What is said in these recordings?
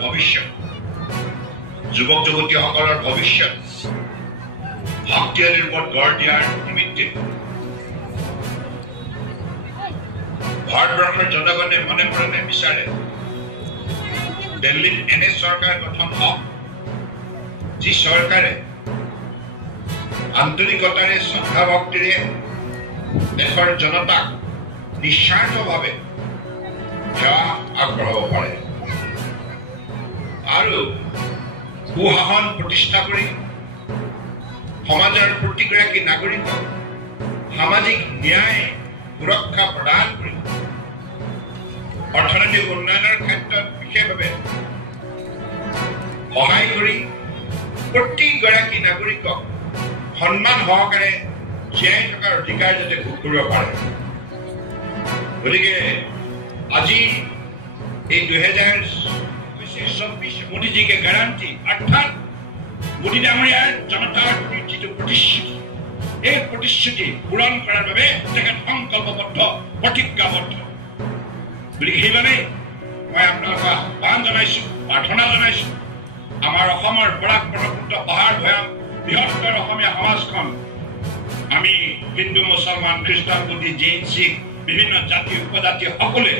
ভৱিষ্যত, যুৱক যুৱতীসকলৰ ভৱিষ্যত শক্তিশালীৰ ওপৰত গঢ় দিয়াৰ নিমিত্তে ভাৰতবৰ্ষৰ জনগণে মনে প্ৰাণে বিচাৰে দিল্লীত এনে চৰকাৰ গঠন হওক যি চৰকাৰে আন্তৰিকতাৰে শ্ৰদ্ধা ভক্তিৰে দেশৰ জনতাক নিস্বাৰ্থভাৱে সেৱা আগবঢ়াব পাৰে আৰু সুশাসন প্ৰতিষ্ঠা কৰি সমাজৰ প্ৰতিগৰাকী নাগৰিকক সামাজিক ন্যায় সুৰক্ষা প্ৰদান কৰি অৰ্থনৈতিক উন্নয়নৰ ক্ষেত্ৰত বিশেষভাৱে সহায় কৰি প্ৰতিগৰাকী নাগৰিকক সন্মান সহকাৰে জীয়াই থকাৰ অধিকাৰ যাতে ভোগ কৰিব পাৰে। গতিকে আজি এই 2024 মোদীজী কে গ্যাৰান্টি অৰ্থাৎ মোদী ডাঙৰীয়াৰ জনতাৰ যিটো প্ৰতিশ্ৰুতি, এই প্ৰতিশ্ৰুতি পূৰণ কৰাৰ বাবে তেখেত সংকল্পবদ্ধ, প্ৰতিজ্ঞাবদ্ধ। গতিকে সেইবাবে মই আপোনালোকক আহ্বান জনাইছো, প্ৰাৰ্থনা জনাইছো, আমাৰ অসমৰ পৰাক্ৰমপুত্ৰ পাহাৰ ভৈয়াম বৃহত্তৰ অসমীয়া সমাজখন আমি হিন্দু মুছলমান খ্ৰীষ্টান বুদ্ধি জৈন শিখ বিভিন্ন জাতি উপজাতি সকলোৱে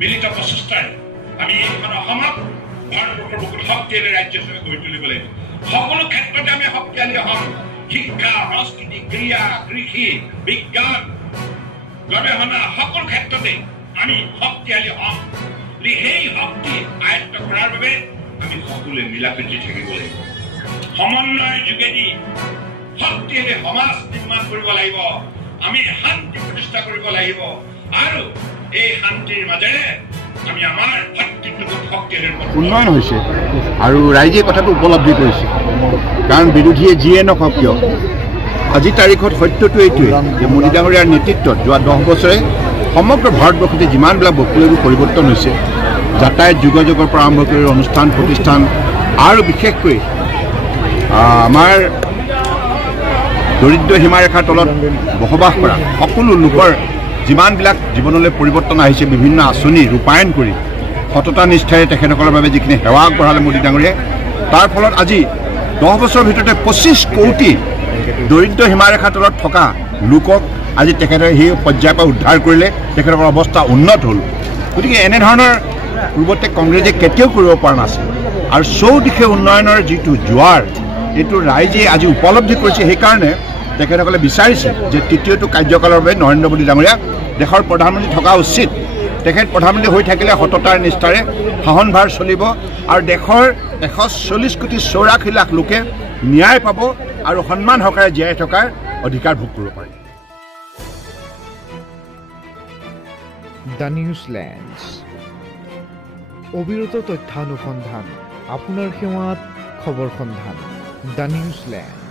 মিলিত প্ৰচেষ্টাৰে আমি এইখন অসমক ভাৰতবৰ্ষৰ বহুত শক্তিশালী ৰাজ্য হিচাপে গঢ়ি তুলিব লাগিব। সকলো ক্ষেত্ৰতে আমি শক্তিশালী হম। শিক্ষা, সংস্কৃতি, ক্ৰীড়া, কৃষি, বিজ্ঞান, গৱেষণা সকলো ক্ষেত্ৰতে আমি শক্তিশালী হম। সেই শক্তি আয়ত্ত কৰাৰ বাবে আমি সকলোৱে মিলাপ্ৰীতি থাকিব লাগিব। সমন্বয়ৰ যোগেদি শক্তিশালী সমাজ নিৰ্মাণ কৰিব লাগিব। আমি শান্তি প্ৰতিষ্ঠা কৰিব লাগিব আৰু এই শান্তিৰ মাজেৰে আমি আমাৰ ভাতৃত্ববোধ শক্তিশালী উন্নয়ন হৈছে আৰু ৰাইজে কথাটো উপলব্ধি কৰিছে। কাৰণ বিৰোধীয়ে যিয়ে নকওক কিয় আজি তাৰিখত সত্যটো এইটোৱে যে মোদী ডাঙৰীয়াৰ নেতৃত্বত যোৱা 10 বছৰে সমগ্ৰ ভাৰতবৰ্ষতে যিমানবিলাক বস্তুবোৰ পৰিৱৰ্তন হৈছে, যাতায়াত যোগাযোগৰ পৰা আৰম্ভ কৰি অনুষ্ঠান প্ৰতিষ্ঠান আৰু বিশেষকৈ আমাৰ দৰিদ্ৰ সীমাৰেখাৰ তলত বসবাস কৰা সকলো লোকৰ যিমানবিলাক জীৱনলৈ পৰিৱৰ্তন আহিছে, বিভিন্ন আঁচনি ৰূপায়ণ কৰি সততা নিষ্ঠাৰে তেখেতসকলৰ বাবে যিখিনি সেৱা আগবঢ়ালে মোদী ডাঙৰীয়াই, তাৰ ফলত আজি 10 বছৰৰ ভিতৰতে 25 কোটি দৰিদ্ৰ সীমাৰেখাৰ তলত থকা লোকক আজি তেখেতে সেই পৰ্যায়ৰ পৰা উদ্ধাৰ কৰিলে, তেখেতসকলৰ অৱস্থা উন্নত হ'ল। গতিকে এনেধৰণৰ পূৰ্বতে কংগ্ৰেছে কেতিয়াও কৰিব পৰা নাছিল আৰু চৌদিশে উন্নয়নৰ যিটো জোৱাৰ এইটো ৰাইজে আজি উপলব্ধি কৰিছে। সেইকাৰণে তেখেতসকলে বিচাৰিছে যে তৃতীয়টো কাৰ্যকালৰ বাবে নৰেন্দ্ৰ মোদী ডাঙৰীয়া দেশৰ প্ৰধানমন্ত্ৰী থকা উচিত। তেখেত প্ৰধানমন্ত্ৰী হৈ থাকিলে সততাৰ নিষ্ঠাৰে শাসনভাৰ চলিব আৰু দেশৰ 140 কোটি 84 লাখ লোকে ন্যায় পাব আৰু সন্মান সহকাৰে জীয়াই থকাৰ অধিকাৰ ভোগ কৰিব পাৰে। দ্য নিউজলেণ্ড, অবিৰত তথ্যানুসন্ধান, আপোনাৰ সেৱাত খবৰ সন্ধান। দ্য নিউজলেণ্ড।